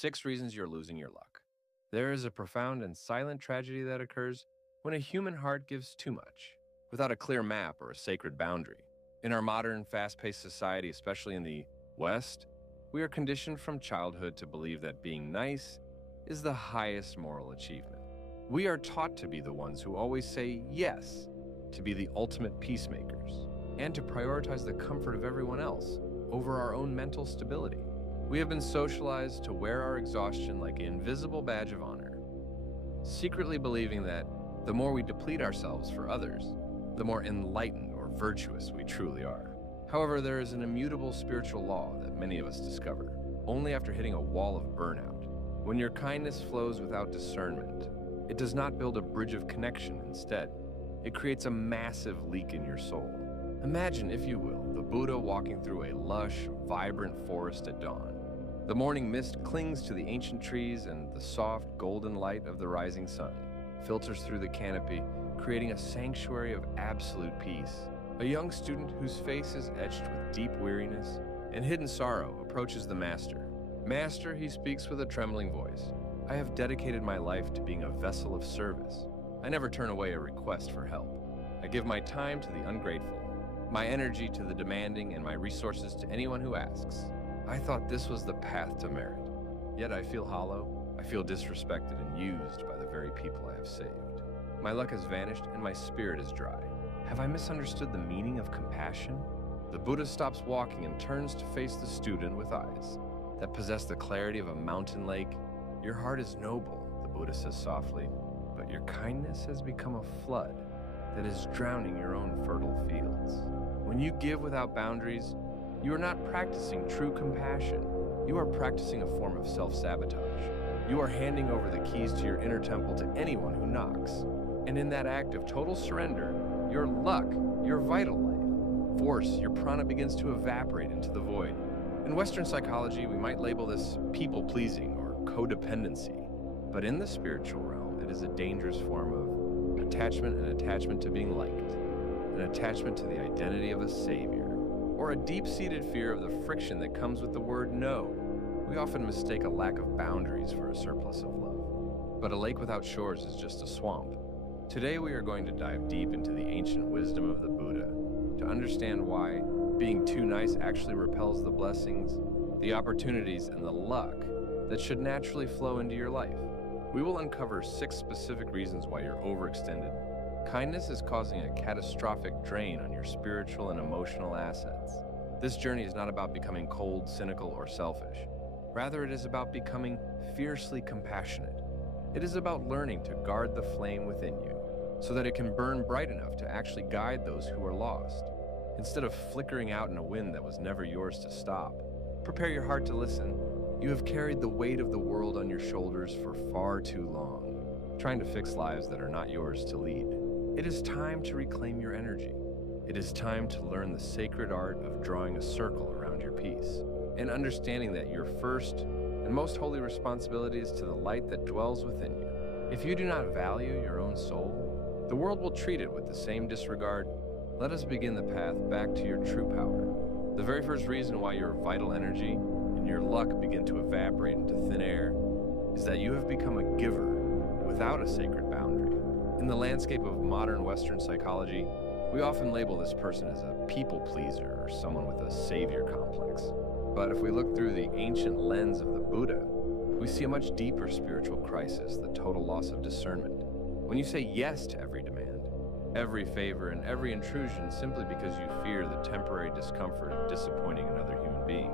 6 reasons you're losing your luck. There is a profound and silent tragedy that occurs when a human heart gives too much, without a clear map or a sacred boundary. In our modern, fast-paced society, especially in the West, we are conditioned from childhood to believe that being nice is the highest moral achievement. We are taught to be the ones who always say yes, to be the ultimate peacemakers, and to prioritize the comfort of everyone else over our own mental stability. We have been socialized to wear our exhaustion like an invisible badge of honor, secretly believing that the more we deplete ourselves for others, the more enlightened or virtuous we truly are. However, there is an immutable spiritual law that many of us discover only after hitting a wall of burnout. When your kindness flows without discernment, it does not build a bridge of connection. Instead, it creates a massive leak in your soul. Imagine, if you will, the Buddha walking through a lush, vibrant forest at dawn. The morning mist clings to the ancient trees, and the soft, golden light of the rising sun filters through the canopy, creating a sanctuary of absolute peace. A young student whose face is etched with deep weariness and hidden sorrow approaches the master. Master, he speaks with a trembling voice, I have dedicated my life to being a vessel of service. I never turn away a request for help. I give my time to the ungrateful, my energy to the demanding, and my resources to anyone who asks. I thought this was the path to merit. Yet I feel hollow, I feel disrespected and used by the very people I have saved. My luck has vanished and my spirit is dry. Have I misunderstood the meaning of compassion? The Buddha stops walking and turns to face the student with eyes that possess the clarity of a mountain lake. Your heart is noble, the Buddha says softly, but your kindness has become a flood that is drowning your own fertile fields. When you give without boundaries, you are not practicing true compassion. You are practicing a form of self-sabotage. You are handing over the keys to your inner temple to anyone who knocks. And in that act of total surrender, your luck, your vital life, force, your prana begins to evaporate into the void. In Western psychology, we might label this people-pleasing or codependency. But in the spiritual realm, it is a dangerous form of attachment, an attachment to being liked, an attachment to the identity of a savior, or a deep-seated fear of the friction that comes with the word no. We often mistake a lack of boundaries for a surplus of love. But a lake without shores is just a swamp. Today we are going to dive deep into the ancient wisdom of the Buddha to understand why being too nice actually repels the blessings, the opportunities, and the luck that should naturally flow into your life. We will uncover 6 specific reasons why you're overextended. Kindness is causing a catastrophic drain on your spiritual and emotional assets. This journey is not about becoming cold, cynical, or selfish. Rather, it is about becoming fiercely compassionate. It is about learning to guard the flame within you so that it can burn bright enough to actually guide those who are lost, instead of flickering out in a wind that was never yours to stop. Prepare your heart to listen. You have carried the weight of the world on your shoulders for far too long, trying to fix lives that are not yours to lead. It is time to reclaim your energy. It is time to learn the sacred art of drawing a circle around your peace, and understanding that your first and most holy responsibility is to the light that dwells within you. If you do not value your own soul, the world will treat it with the same disregard. Let us begin the path back to your true power. The very first reason why your vital energy and your luck begin to evaporate into thin air is that you have become a giver without a sacred boundary. In the landscape of modern Western psychology, we often label this person as a people pleaser or someone with a savior complex. But if we look through the ancient lens of the Buddha, we see a much deeper spiritual crisis, the total loss of discernment. When you say yes to every demand, every favor, and every intrusion simply because you fear the temporary discomfort of disappointing another human being,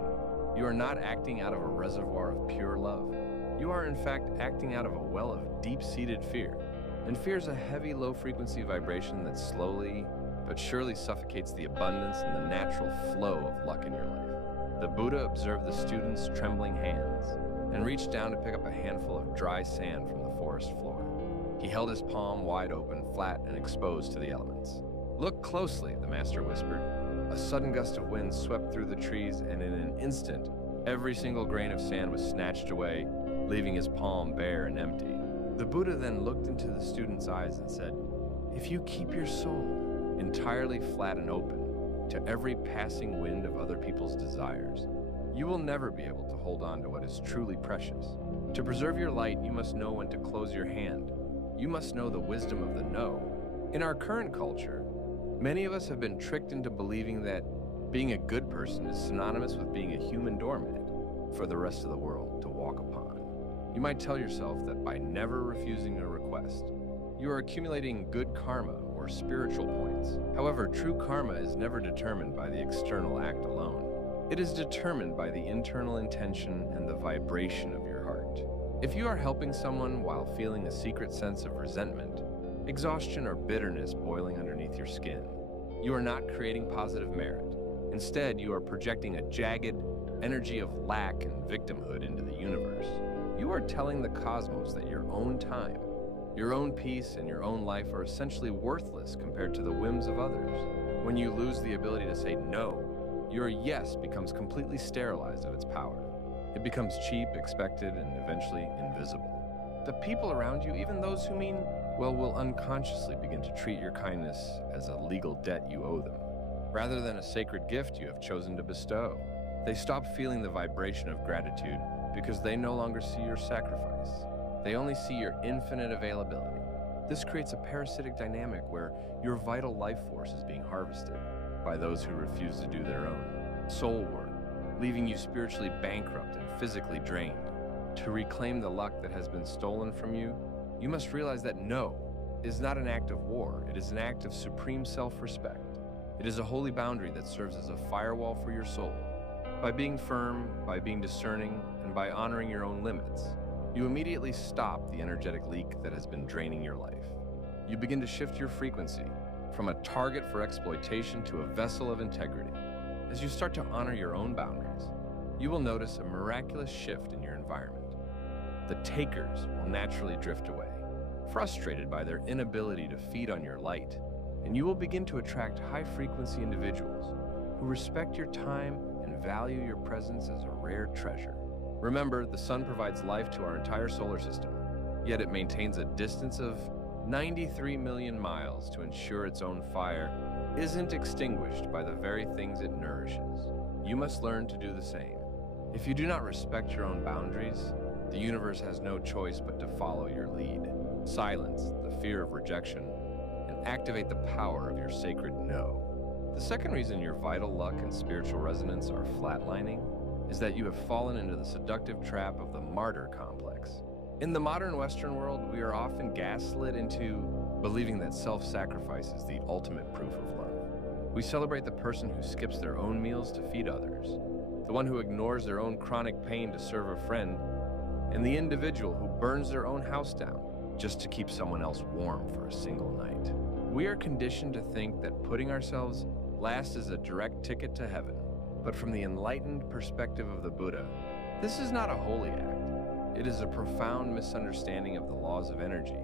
you are not acting out of a reservoir of pure love. You are in fact acting out of a well of deep-seated fear. And fear is a heavy, low-frequency vibration that slowly but surely suffocates the abundance and the natural flow of luck in your life. The Buddha observed the student's trembling hands and reached down to pick up a handful of dry sand from the forest floor. He held his palm wide open, flat and exposed to the elements. Look closely, the master whispered. A sudden gust of wind swept through the trees, and in an instant, every single grain of sand was snatched away, leaving his palm bare and empty. The Buddha then looked into the student's eyes and said, if you keep your soul entirely flat and open to every passing wind of other people's desires, you will never be able to hold on to what is truly precious. To preserve your light, you must know when to close your hand. You must know the wisdom of the no. In our current culture, many of us have been tricked into believing that being a good person is synonymous with being a human doormat for the rest of the world to walk upon. You might tell yourself that by never refusing a request, you are accumulating good karma or spiritual points. However, true karma is never determined by the external act alone. It is determined by the internal intention and the vibration of your heart. If you are helping someone while feeling a secret sense of resentment, exhaustion, or bitterness boiling underneath your skin, you are not creating positive merit. Instead, you are projecting a jagged energy of lack and victimhood into the universe. You are telling the cosmos that your own time, your own peace, and your own life are essentially worthless compared to the whims of others. When you lose the ability to say no, your yes becomes completely sterilized of its power. It becomes cheap, expected, and eventually invisible. The people around you, even those who mean well, will unconsciously begin to treat your kindness as a legal debt you owe them, rather than a sacred gift you have chosen to bestow. They stop feeling the vibration of gratitude because they no longer see your sacrifice. They only see your infinite availability. This creates a parasitic dynamic where your vital life force is being harvested by those who refuse to do their own soul work, leaving you spiritually bankrupt and physically drained. To reclaim the luck that has been stolen from you, you must realize that no is not an act of war. It is an act of supreme self-respect. It is a holy boundary that serves as a firewall for your soul. By being firm, by being discerning, and by honoring your own limits, you immediately stop the energetic leak that has been draining your life. You begin to shift your frequency from a target for exploitation to a vessel of integrity. As you start to honor your own boundaries, you will notice a miraculous shift in your environment. The takers will naturally drift away, frustrated by their inability to feed on your light, and you will begin to attract high-frequency individuals who respect your time and value your presence as a rare treasure. Remember, the sun provides life to our entire solar system, yet it maintains a distance of 93 million miles to ensure its own fire isn't extinguished by the very things it nourishes. You must learn to do the same. If you do not respect your own boundaries, the universe has no choice but to follow your lead. Silence the fear of rejection and activate the power of your sacred no. The second reason your vital luck and spiritual resonance are flatlining is that you have fallen into the seductive trap of the martyr complex. In the modern Western world, we are often gaslit into believing that self-sacrifice is the ultimate proof of love. We celebrate the person who skips their own meals to feed others, the one who ignores their own chronic pain to serve a friend, and the individual who burns their own house down just to keep someone else warm for a single night. We are conditioned to think that putting ourselves last is a direct ticket to heaven. But from the enlightened perspective of the Buddha, this is not a holy act. It is a profound misunderstanding of the laws of energy.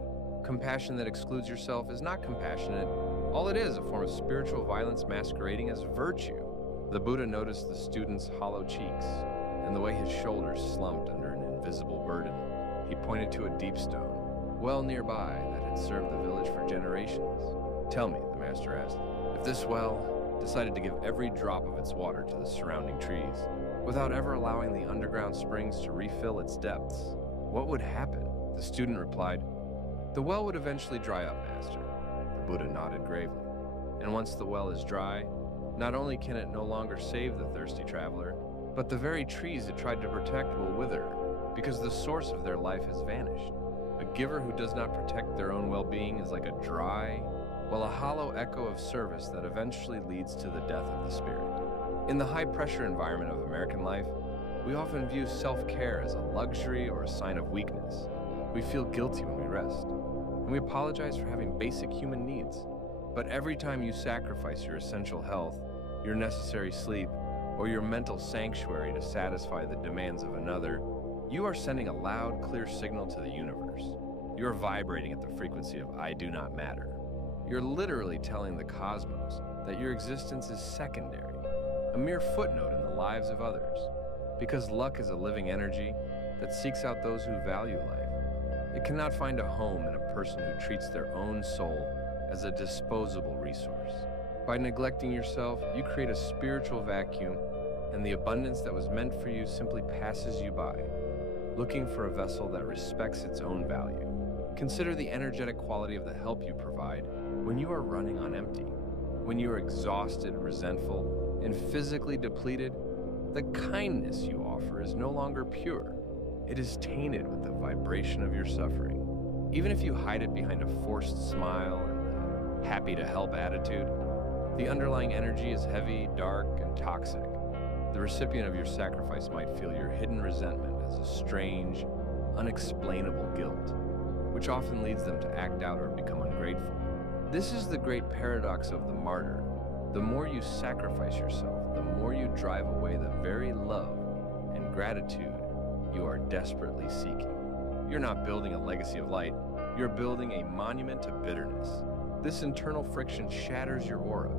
Compassion that excludes yourself is not compassionate. All it is, a form of spiritual violence masquerading as virtue. The Buddha noticed the student's hollow cheeks and the way his shoulders slumped under an invisible burden. He pointed to a deep stone, well nearby, that had served the village for generations. "Tell me," the master asked, "if this well decided to give every drop of its water to the surrounding trees, without ever allowing the underground springs to refill its depths, what would happen?" The student replied, "The well would eventually dry up, master." The Buddha nodded gravely. "And once the well is dry, not only can it no longer save the thirsty traveler, but the very trees it tried to protect will wither, because the source of their life has vanished. A giver who does not protect their own well-being is like a dry, well, a hollow echo of service that eventually leads to the death of the spirit." In the high-pressure environment of American life, we often view self-care as a luxury or a sign of weakness. We feel guilty when we rest, and we apologize for having basic human needs. But every time you sacrifice your essential health, your necessary sleep, or your mental sanctuary to satisfy the demands of another, you are sending a loud, clear signal to the universe. You are vibrating at the frequency of "I do not matter." You're literally telling the cosmos that your existence is secondary, a mere footnote in the lives of others, because luck is a living energy that seeks out those who value life. It cannot find a home in a person who treats their own soul as a disposable resource. By neglecting yourself, you create a spiritual vacuum and the abundance that was meant for you simply passes you by, looking for a vessel that respects its own value. Consider the energetic quality of the help you provide when you are running on empty. When you are exhausted, resentful, and physically depleted, the kindness you offer is no longer pure. It is tainted with the vibration of your suffering. Even if you hide it behind a forced smile and a happy-to-help attitude, the underlying energy is heavy, dark, and toxic. The recipient of your sacrifice might feel your hidden resentment as a strange, unexplainable guilt, which often leads them to act out or become ungrateful. This is the great paradox of the martyr. The more you sacrifice yourself, the more you drive away the very love and gratitude you are desperately seeking. You're not building a legacy of light, you're building a monument to bitterness. This internal friction shatters your aura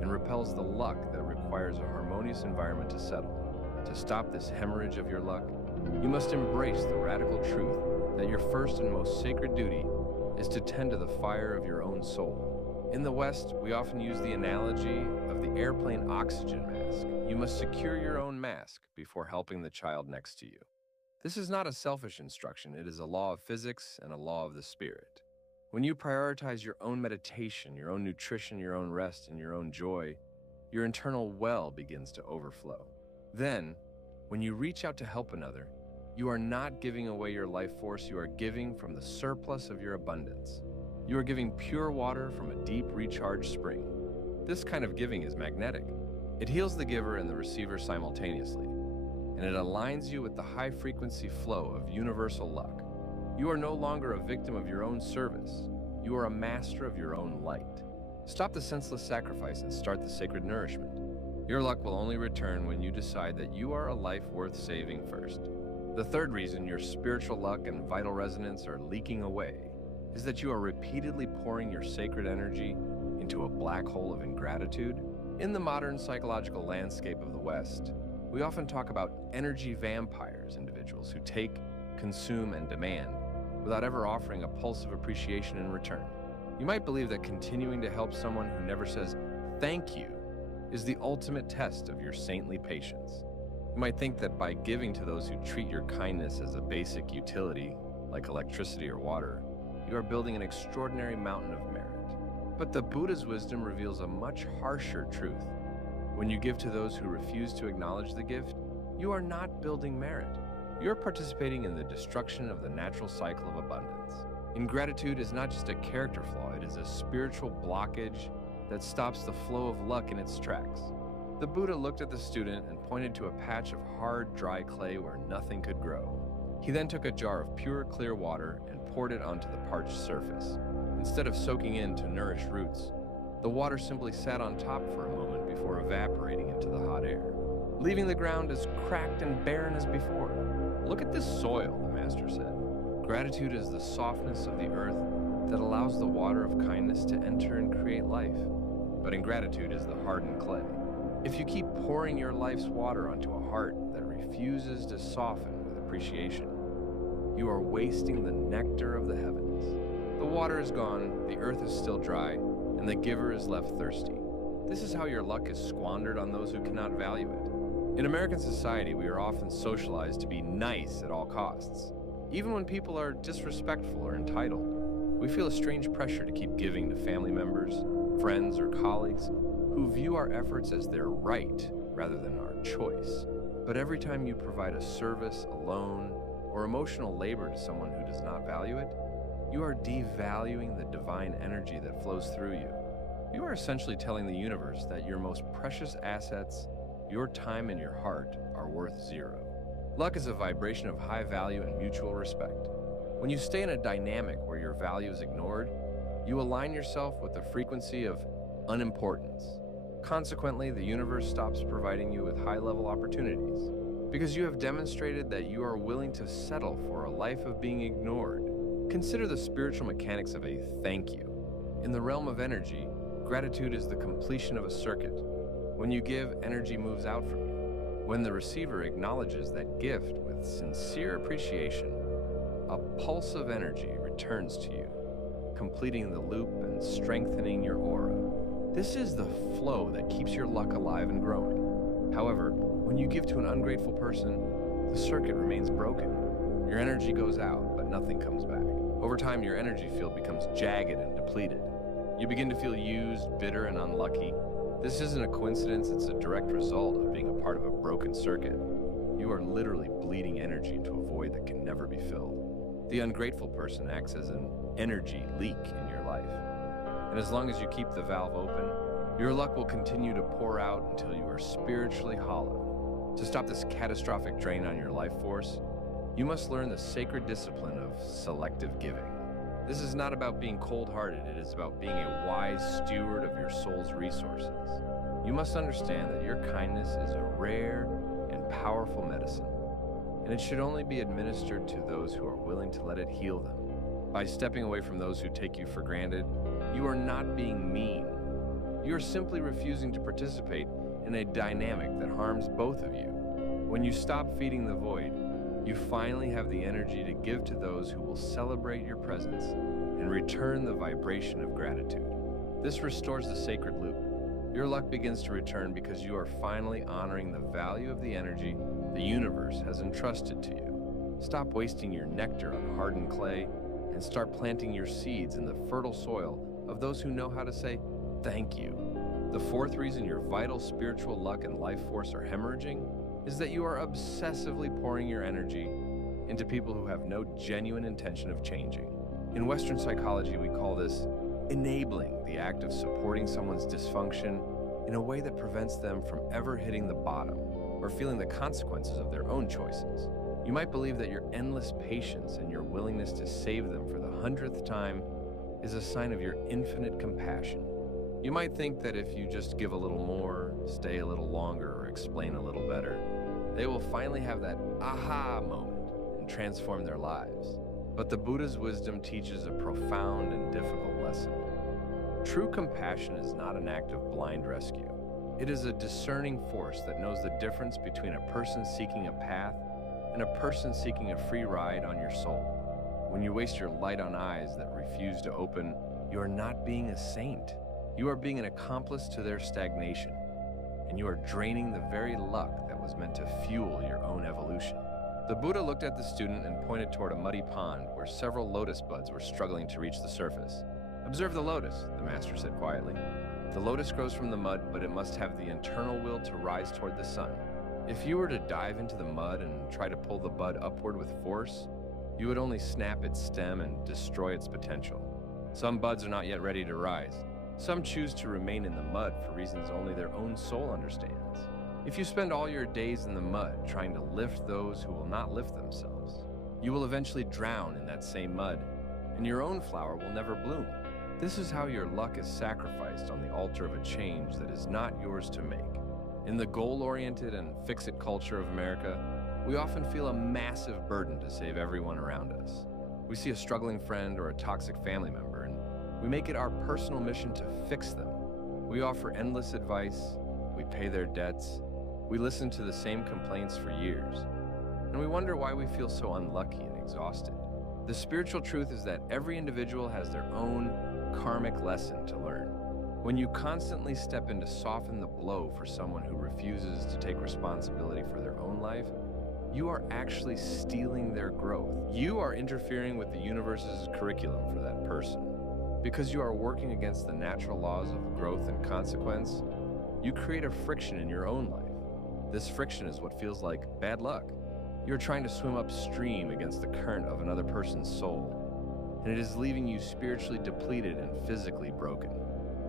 and repels the luck that requires a harmonious environment to settle. To stop this hemorrhage of your luck, you must embrace the radical truth that your first and most sacred duty is to tend to the fire of your own soul. In the West, we often use the analogy of the airplane oxygen mask. You must secure your own mask before helping the child next to you. This is not a selfish instruction, it is a law of physics and a law of the spirit. When you prioritize your own meditation, your own nutrition, your own rest, and your own joy, your internal well begins to overflow. Then, when you reach out to help another, you are not giving away your life force, you are giving from the surplus of your abundance. You are giving pure water from a deep recharge spring. This kind of giving is magnetic. It heals the giver and the receiver simultaneously, and it aligns you with the high-frequency flow of universal luck. You are no longer a victim of your own service. You are a master of your own light. Stop the senseless sacrifice and start the sacred nourishment. Your luck will only return when you decide that you are a life worth saving first. The third reason your spiritual luck and vital resonance are leaking away is that you are repeatedly pouring your sacred energy into a black hole of ingratitude. In the modern psychological landscape of the West, we often talk about energy vampires, individuals who take, consume, and demand without ever offering a pulse of appreciation in return. You might believe that continuing to help someone who never says thank you is the ultimate test of your saintly patience. You might think that by giving to those who treat your kindness as a basic utility, like electricity or water, you are building an extraordinary mountain of merit. But the Buddha's wisdom reveals a much harsher truth. When you give to those who refuse to acknowledge the gift, you are not building merit. You're participating in the destruction of the natural cycle of abundance. Ingratitude is not just a character flaw, it is a spiritual blockage that stops the flow of luck in its tracks. The Buddha looked at the student and pointed to a patch of hard, dry clay where nothing could grow. He then took a jar of pure, clear water and poured it onto the parched surface. Instead of soaking in to nourish roots, the water simply sat on top for a moment before evaporating into the hot air, leaving the ground as cracked and barren as before. "Look at this soil," the master said. "Gratitude is the softness of the earth that allows the water of kindness to enter and create life. But ingratitude is the hardened clay. If you keep pouring your life's water onto a heart that refuses to soften with appreciation, you are wasting the nectar of the heavens. The water is gone, the earth is still dry, and the giver is left thirsty. This is how your luck is squandered on those who cannot value it. In American society, we are often socialized to be nice at all costs. Even when people are disrespectful or entitled, we feel a strange pressure to keep giving to family members, friends, or colleagues who view our efforts as their right rather than our choice. But every time you provide a service, a loan, or emotional labor to someone who does not value it, you are devaluing the divine energy that flows through you. You are essentially telling the universe that your most precious assets, your time and your heart, are worth zero. Luck is a vibration of high value and mutual respect. When you stay in a dynamic where your value is ignored, you align yourself with the frequency of unimportance. Consequently, the universe stops providing you with high-level opportunities because you have demonstrated that you are willing to settle for a life of being ignored. Consider the spiritual mechanics of a thank you. In the realm of energy, gratitude is the completion of a circuit. When you give, energy moves out from you. When the receiver acknowledges that gift with sincere appreciation, a pulse of energy returns to you, completing the loop and strengthening your aura. This is the flow that keeps your luck alive and growing. However, When you give to an ungrateful person, the circuit remains broken. Your energy goes out, but nothing comes back. Over time, your energy field becomes jagged and depleted. You begin to feel used, bitter, and unlucky. This isn't a coincidence, it's a direct result of being a part of a broken circuit. You are literally bleeding energy into a void that can never be filled. The ungrateful person acts as an energy leak in your life. And as long as you keep the valve open, your luck will continue to pour out until you are spiritually hollow. To stop this catastrophic drain on your life force, you must learn the sacred discipline of selective giving. This is not about being cold-hearted, it is about being a wise steward of your soul's resources. You must understand that your kindness is a rare and powerful medicine, and it should only be administered to those who are willing to let it heal them. By stepping away from those who take you for granted, you are not being mean. You are simply refusing to participate in a dynamic that harms both of you. When you stop feeding the void, you finally have the energy to give to those who will celebrate your presence and return the vibration of gratitude. This restores the sacred loop. Your luck begins to return because you are finally honoring the value of the energy the universe has entrusted to you. Stop wasting your nectar on hardened clay and start planting your seeds in the fertile soil of those who know how to say thank you. The fourth reason your vital spiritual luck and life force are hemorrhaging is that you are obsessively pouring your energy into people who have no genuine intention of changing. In Western psychology, we call this enabling, the act of supporting someone's dysfunction in a way that prevents them from ever hitting the bottom or feeling the consequences of their own choices. You might believe that your endless patience and your willingness to save them for the 100th time is a sign of your infinite compassion. You might think that if you just give a little more, stay a little longer, or explain a little better, they will finally have that aha moment and transform their lives. But the Buddha's wisdom teaches a profound and difficult lesson. True compassion is not an act of blind rescue. It is a discerning force that knows the difference between a person seeking a path and a person seeking a free ride on your soul. When you waste your light on eyes that refuse to open, you are not being a saint. You are being an accomplice to their stagnation, and you are draining the very luck that was meant to fuel your own evolution. The Buddha looked at the student and pointed toward a muddy pond where several lotus buds were struggling to reach the surface. "Observe the lotus," the master said quietly. "The lotus grows from the mud, but it must have the internal will to rise toward the sun. If you were to dive into the mud and try to pull the bud upward with force, you would only snap its stem and destroy its potential. Some buds are not yet ready to rise. Some choose to remain in the mud for reasons only their own soul understands. If you spend all your days in the mud trying to lift those who will not lift themselves, you will eventually drown in that same mud, and your own flower will never bloom. This is how your luck is sacrificed on the altar of a change that is not yours to make. In the goal-oriented and fix-it culture of America, we often feel a massive burden to save everyone around us. We see a struggling friend or a toxic family member, and we make it our personal mission to fix them. We offer endless advice, we pay their debts, we listen to the same complaints for years, and we wonder why we feel so unlucky and exhausted. The spiritual truth is that every individual has their own karmic lesson to learn. When you constantly step in to soften the blow for someone who refuses to take responsibility for their own life, you are actually stealing their growth. You are interfering with the universe's curriculum for that person. Because you are working against the natural laws of growth and consequence, you create a friction in your own life. This friction is what feels like bad luck. You're trying to swim upstream against the current of another person's soul, and it is leaving you spiritually depleted and physically broken.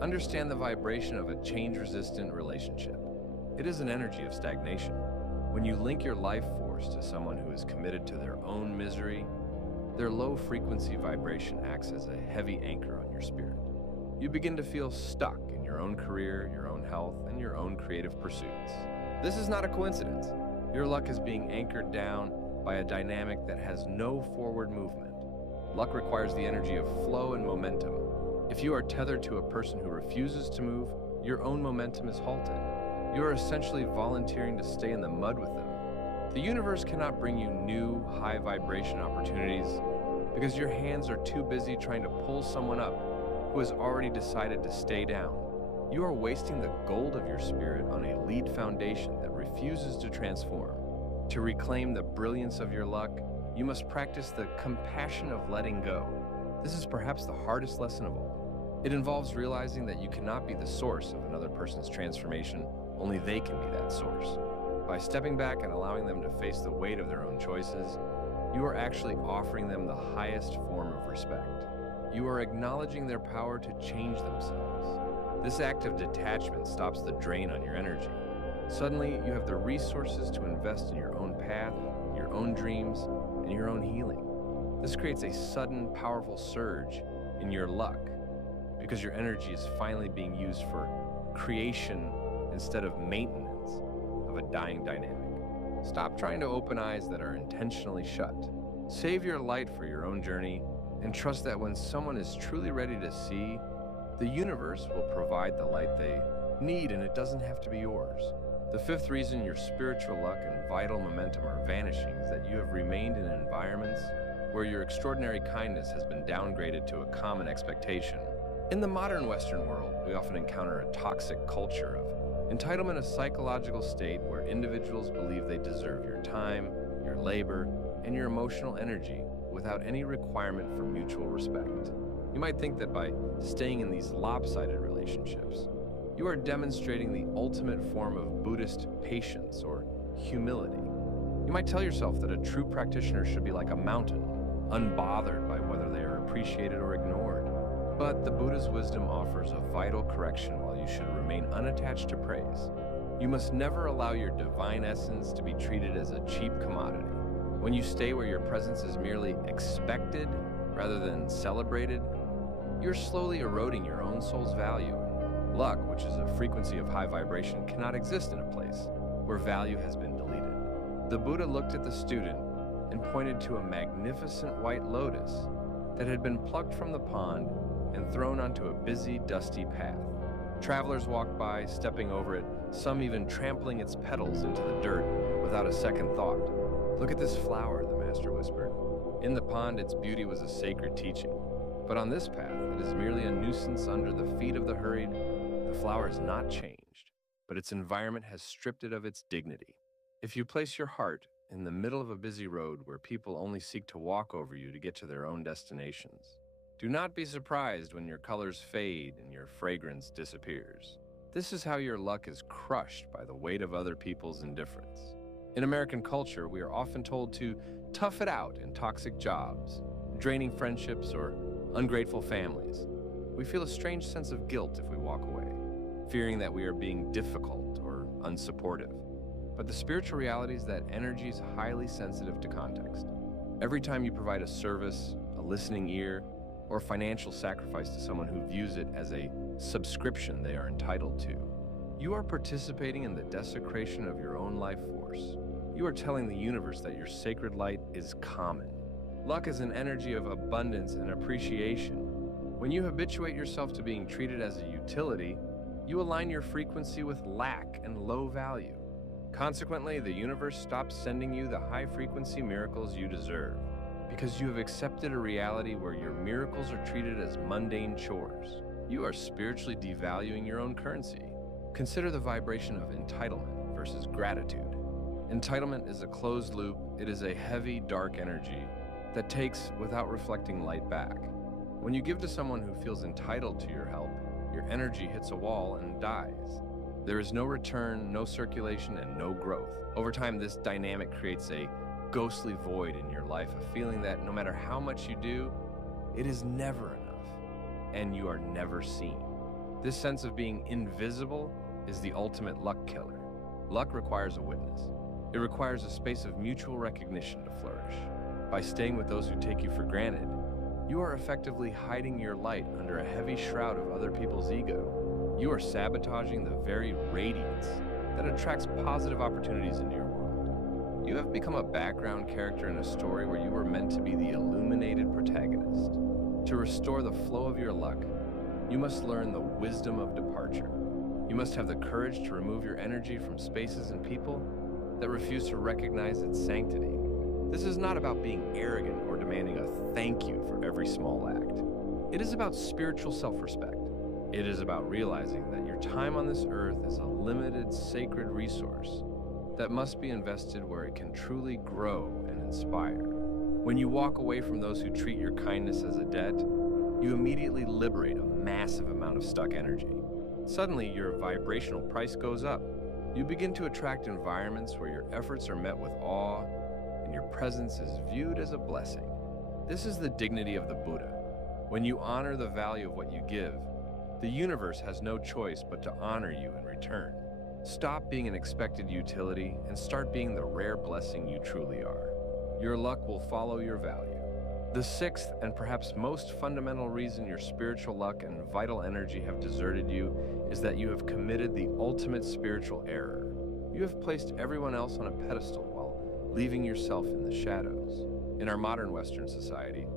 Understand the vibration of a change-resistant relationship. It is an energy of stagnation. When you link your life force to someone who is committed to their own misery, their low-frequency vibration acts as a heavy anchor on your spirit. You begin to feel stuck in your own career, your own health, and your own creative pursuits. This is not a coincidence. Your luck is being anchored down by a dynamic that has no forward movement. Luck requires the energy of flow and momentum. If you are tethered to a person who refuses to move, your own momentum is halted. You are essentially volunteering to stay in the mud with them. The universe cannot bring you new, high-vibration opportunities because your hands are too busy trying to pull someone up who has already decided to stay down. You are wasting the gold of your spirit on a lead foundation that refuses to transform. To reclaim the brilliance of your luck, you must practice the compassion of letting go. This is perhaps the hardest lesson of all. It involves realizing that you cannot be the source of another person's transformation, only they can be that source. By stepping back and allowing them to face the weight of their own choices, you are actually offering them the highest form of respect. You are acknowledging their power to change themselves. This act of detachment stops the drain on your energy. Suddenly, you have the resources to invest in your own path, your own dreams, and your own healing. This creates a sudden, powerful surge in your luck because your energy is finally being used for creation instead of maintenance of a dying dynamic. Stop trying to open eyes that are intentionally shut. Save your light for your own journey and trust that when someone is truly ready to see, the universe will provide the light they need, and it doesn't have to be yours. The fifth reason your spiritual luck and vital momentum are vanishing is that you have remained in environments where your extraordinary kindness has been downgraded to a common expectation. In the modern Western world, we often encounter a toxic culture of entitlement, a psychological state where individuals believe they deserve your time, your labor, and your emotional energy without any requirement for mutual respect. You might think that by staying in these lopsided relationships, you are demonstrating the ultimate form of Buddhist patience or humility. You might tell yourself that a true practitioner should be like a mountain, unbothered by whether they are appreciated or ignored. But the Buddha's wisdom offers a vital correction while you should remain unattached to praise. You must never allow your divine essence to be treated as a cheap commodity. When you stay where your presence is merely expected rather than celebrated, you're slowly eroding your own soul's value. Luck, which is a frequency of high vibration, cannot exist in a place where value has been deleted. The Buddha looked at the student and pointed to a magnificent white lotus that had been plucked from the pond and thrown onto a busy, dusty path. Travelers walked by, stepping over it, some even trampling its petals into the dirt without a second thought. "Look at this flower," the master whispered. In the pond, its beauty was a sacred teaching. But on this path, it is merely a nuisance under the feet of the hurried. The flower is not changed, but its environment has stripped it of its dignity. If you place your heart in the middle of a busy road where people only seek to walk over you to get to their own destinations, do not be surprised when your colors fade and your fragrance disappears. This is how your luck is crushed by the weight of other people's indifference. In American culture, we are often told to tough it out in toxic jobs, draining friendships, or ungrateful families. We feel a strange sense of guilt if we walk away, fearing that we are being difficult or unsupportive. But the spiritual reality is that energy is highly sensitive to context. Every time you provide a service, a listening ear, or financial sacrifice to someone who views it as a subscription they are entitled to, you are participating in the desecration of your own life force. You are telling the universe that your sacred light is common. Luck is an energy of abundance and appreciation. When you habituate yourself to being treated as a utility, you align your frequency with lack and low value. Consequently, the universe stops sending you the high-frequency miracles you deserve, because you have accepted a reality where your miracles are treated as mundane chores. You are spiritually devaluing your own currency. Consider the vibration of entitlement versus gratitude. Entitlement is a closed loop. It is a heavy, dark energy that takes without reflecting light back. When you give to someone who feels entitled to your help, your energy hits a wall and dies. There is no return, no circulation, and no growth. Over time, this dynamic creates a ghostly void in your life, a feeling that no matter how much you do, it is never enough, and you are never seen. This sense of being invisible is the ultimate luck killer. Luck requires a witness. It requires a space of mutual recognition to flourish. By staying with those who take you for granted, you are effectively hiding your light under a heavy shroud of other people's ego. You are sabotaging the very radiance that attracts positive opportunities into your world. You have become a background character in a story where you were meant to be the illuminated protagonist. To restore the flow of your luck, you must learn the wisdom of departure. You must have the courage to remove your energy from spaces and people that refuse to recognize its sanctity. This is not about being arrogant or demanding a thank you for every small act. It is about spiritual self-respect. It is about realizing that your time on this earth is a limited, sacred resource that must be invested where it can truly grow and inspire. When you walk away from those who treat your kindness as a debt, you immediately liberate a massive amount of stuck energy. Suddenly, your vibrational price goes up. You begin to attract environments where your efforts are met with awe and your presence is viewed as a blessing. This is the dignity of the Buddha. When you honor the value of what you give, the universe has no choice but to honor you in return. Stop being an expected utility and start being the rare blessing you truly are. Your luck will follow your value. The sixth and perhaps most fundamental reason your spiritual luck and vital energy have deserted you is that you have committed the ultimate spiritual error. You have placed everyone else on a pedestal while leaving yourself in the shadows. In our modern Western society,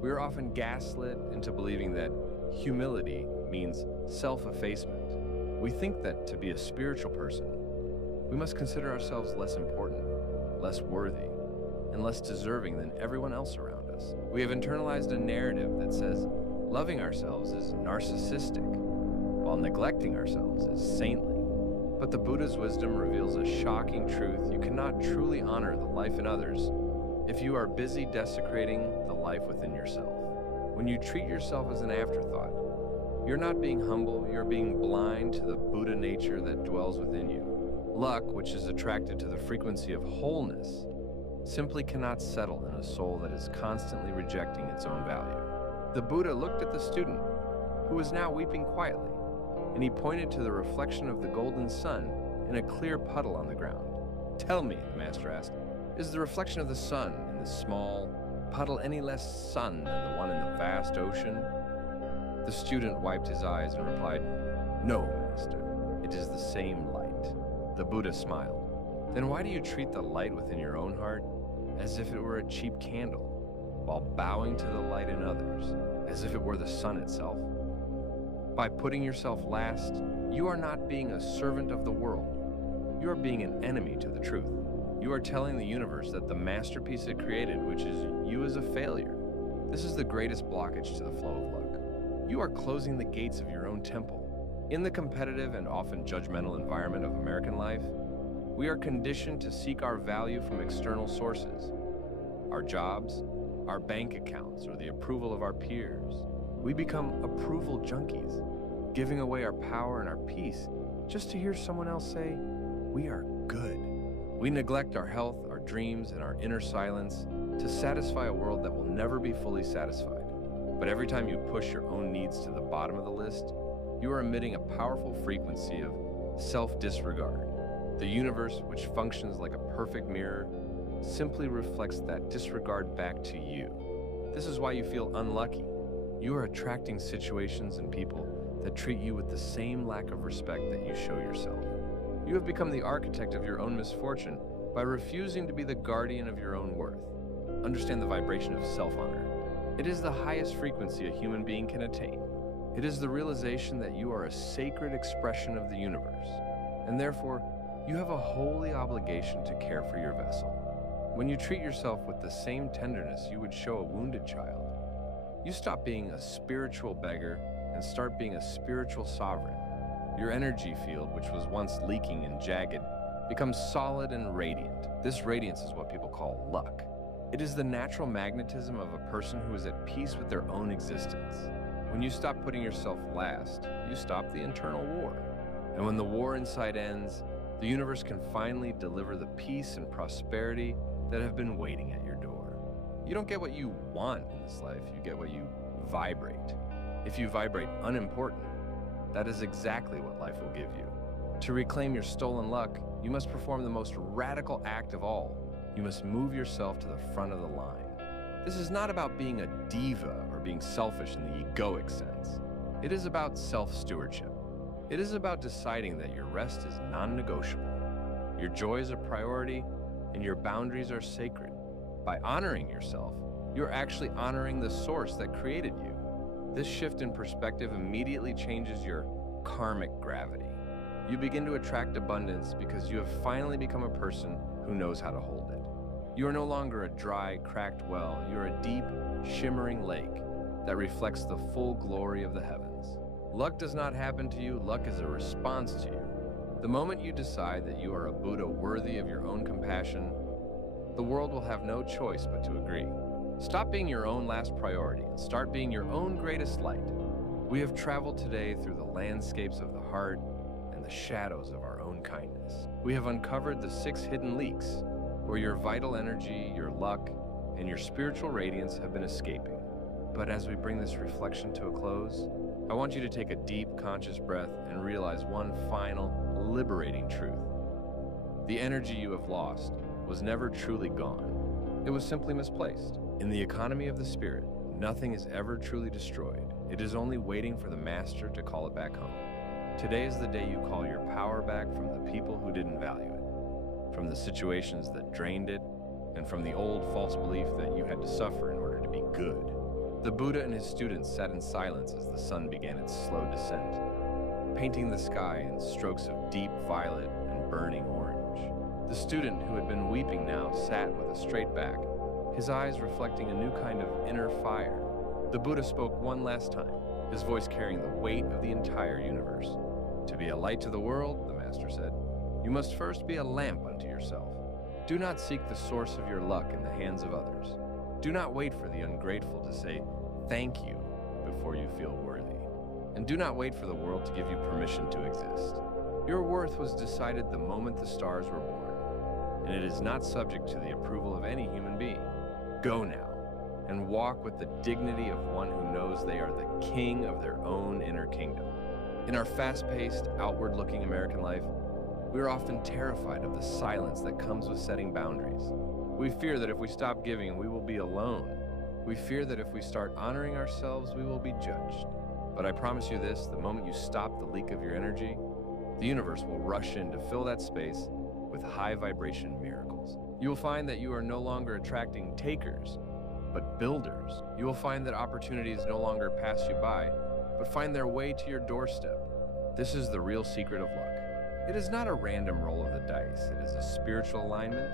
we are often gaslit into believing that humility means self-effacement. We think that to be a spiritual person, we must consider ourselves less important, less worthy, and less deserving than everyone else around us. We have internalized a narrative that says loving ourselves is narcissistic, while neglecting ourselves is saintly. But the Buddha's wisdom reveals a shocking truth: you cannot truly honor the life in others if you are busy desecrating the life within yourself. When you treat yourself as an afterthought, you're not being humble, you're being blind to the Buddha nature that dwells within you. Luck, which is attracted to the frequency of wholeness, simply cannot settle in a soul that is constantly rejecting its own value. The Buddha looked at the student, who was now weeping quietly, and he pointed to the reflection of the golden sun in a clear puddle on the ground. "Tell me," the master asked, "is the reflection of the sun in this small puddle any less sun than the one in the vast ocean?" The student wiped his eyes and replied, "No, master, it is the same light." The Buddha smiled. "Then why do you treat the light within your own heart as if it were a cheap candle, while bowing to the light in others as if it were the sun itself? By putting yourself last, you are not being a servant of the world. You are being an enemy to the truth. You are telling the universe that the masterpiece it created, which is you, is a failure. This is the greatest blockage to the flow of luck. You are closing the gates of your own temple. In the competitive and often judgmental environment of American life, we are conditioned to seek our value from external sources: our jobs, our bank accounts, or the approval of our peers. We become approval junkies, giving away our power and our peace just to hear someone else say, "We are good." We neglect our health, our dreams, and our inner silence to satisfy a world that will never be fully satisfied. But every time you push your own needs to the bottom of the list, you are emitting a powerful frequency of self-disregard. The universe, which functions like a perfect mirror, simply reflects that disregard back to you. This is why you feel unlucky. You are attracting situations and people that treat you with the same lack of respect that you show yourself. You have become the architect of your own misfortune by refusing to be the guardian of your own worth. Understand the vibration of self-honor. It is the highest frequency a human being can attain. It is the realization that you are a sacred expression of the universe, and therefore, you have a holy obligation to care for your vessel. When you treat yourself with the same tenderness you would show a wounded child, you stop being a spiritual beggar and start being a spiritual sovereign. Your energy field, which was once leaking and jagged, becomes solid and radiant. This radiance is what people call luck. It is the natural magnetism of a person who is at peace with their own existence. When you stop putting yourself last, you stop the internal war. And when the war inside ends, the universe can finally deliver the peace and prosperity that have been waiting at your door. You don't get what you want in this life, you get what you vibrate. If you vibrate unimportant, that is exactly what life will give you. To reclaim your stolen luck, you must perform the most radical act of all. You must move yourself to the front of the line. This is not about being a diva or being selfish in the egoic sense. It is about self-stewardship. It is about deciding that your rest is non-negotiable. Your joy is a priority, and your boundaries are sacred. By honoring yourself, you're actually honoring the source that created you. This shift in perspective immediately changes your karmic gravity. You begin to attract abundance because you have finally become a person who knows how to hold it. You are no longer a dry, cracked well. You're a deep, shimmering lake that reflects the full glory of the heavens. Luck does not happen to you, luck is a response to you. The moment you decide that you are a Buddha worthy of your own compassion, the world will have no choice but to agree. Stop being your own last priority and start being your own greatest light. We have traveled today through the landscapes of the heart and the shadows of our own kindness. We have uncovered the 6 hidden leaks where your vital energy, your luck, and your spiritual radiance have been escaping. But as we bring this reflection to a close, I want you to take a deep, conscious breath and realize one final, liberating truth. The energy you have lost was never truly gone. It was simply misplaced. In the economy of the spirit, nothing is ever truly destroyed. It is only waiting for the master to call it back home. Today is the day you call your power back from the people who didn't value it, from the situations that drained it, and from the old false belief that you had to suffer in order to be good. The Buddha and his students sat in silence as the sun began its slow descent, painting the sky in strokes of deep violet and burning orange. The student, who had been weeping now, sat with a straight back, his eyes reflecting a new kind of inner fire. The Buddha spoke one last time, his voice carrying the weight of the entire universe. To be a light to the world, the master said, you must first be a lamp unto yourself. Do not seek the source of your luck in the hands of others. Do not wait for the ungrateful to say thank you before you feel worthy. And do not wait for the world to give you permission to exist. Your worth was decided the moment the stars were born, and it is not subject to the approval of any human being. Go now, and walk with the dignity of one who knows they are the king of their own inner kingdom. In our fast-paced, outward-looking American life, we are often terrified of the silence that comes with setting boundaries. We fear that if we stop giving, we will be alone. We fear that if we start honoring ourselves, we will be judged. But I promise you this, the moment you stop the leak of your energy, the universe will rush in to fill that space with high-vibration miracles. You will find that you are no longer attracting takers, but builders. You will find that opportunities no longer pass you by, but find their way to your doorstep. This is the real secret of luck. It is not a random roll of the dice. It is a spiritual alignment.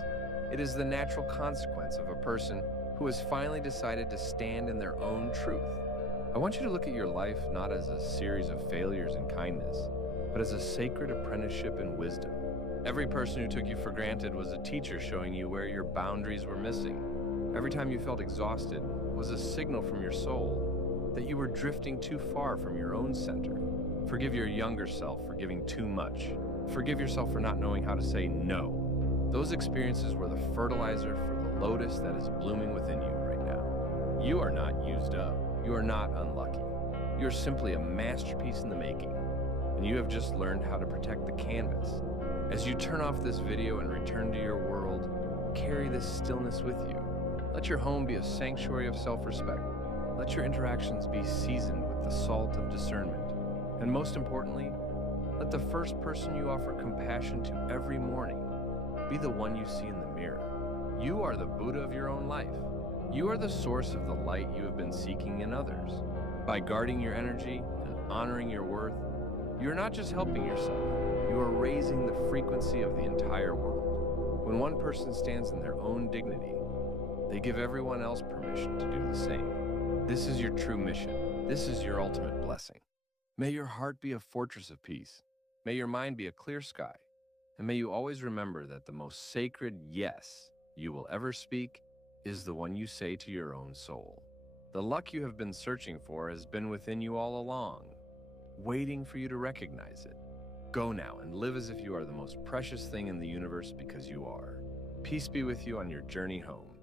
It is the natural consequence of a person who has finally decided to stand in their own truth. I want you to look at your life not as a series of failures in kindness, but as a sacred apprenticeship in wisdom. Every person who took you for granted was a teacher showing you where your boundaries were missing. Every time you felt exhausted was a signal from your soul that you were drifting too far from your own center. Forgive your younger self for giving too much. Forgive yourself for not knowing how to say no. Those experiences were the fertilizer for the lotus that is blooming within you right now. You are not used up. You are not unlucky. You are simply a masterpiece in the making, and you have just learned how to protect the canvas. As you turn off this video and return to your world, carry this stillness with you. Let your home be a sanctuary of self-respect. Let your interactions be seasoned with the salt of discernment. And most importantly, let the first person you offer compassion to every morning be the one you see in the mirror. You are the Buddha of your own life. You are the source of the light you have been seeking in others. By guarding your energy and honoring your worth, you are not just helping yourself, you are raising the frequency of the entire world. When one person stands in their own dignity, they give everyone else permission to do the same. This is your true mission. This is your ultimate blessing. May your heart be a fortress of peace. May your mind be a clear sky. And may you always remember that the most sacred yes you will ever speak is the one you say to your own soul. The luck you have been searching for has been within you all along, waiting for you to recognize it. Go now and live as if you are the most precious thing in the universe, because you are. Peace be with you on your journey home.